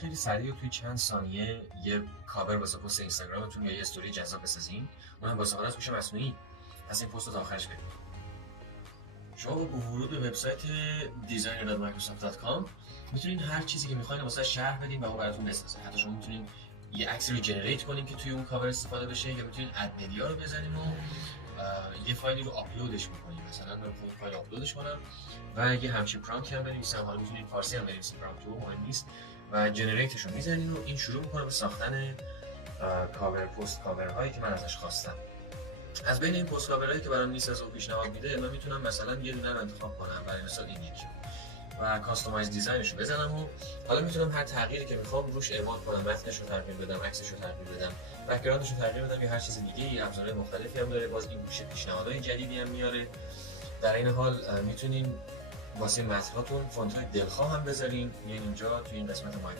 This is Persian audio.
خیلی سریع و توی چند ثانیه یه کاور واسه پست اینستاگرامتون یا یه استوری جذاب بسازین، اونم با استفاده از هوش مصنوعی. پس این پست رو تا آخرش ببینید. شما با ورود به وبسایت designer.microsoft.com میتونین هر چیزی که میخواین واسه شرح بدین و اون براتون بسازه. حتی شما میتونین یه عکسی رو جنریت کنین که توی اون کاور استفاده بشه، یا میتونین اد مدیا رو بزنین و یه فایلی رو آپلودش میکنین. مثلا من میخوام فایل آپلودش کنم و یه همچین پرامپتی هم بنویسم، حالا میتونین فارسی هم بنویسین، پرامپت رو مهم نیست، و جنریتش رو میزنین و این شروع میکنه به ساختن کاور پست کاورهایی که من ازش خواستم. از بین این پست کاورهایی که برام نیست از اون پیشنهاد میده، من میتونم مثلا یه دونه رو انتخاب کنم، برای مثال این یکی و کاستومایز دیزاینش رو بزنم و حالا میتونم هر تغییری که میخوام روش اعمال کنم، متنش رو تغییر بدم، عکسش رو تغییر بدم، بک‌گراندش رو تغییر بدم یا هر چیز دیگه. ابزارهای مختلفی هم داره، باز این گوشه پیشنهادهای جدیدی هم میاره. در این حال میتونین واسه متناتون فونت‌های دلخواه هم بذارین. میاین اینجا توی این قسمت مای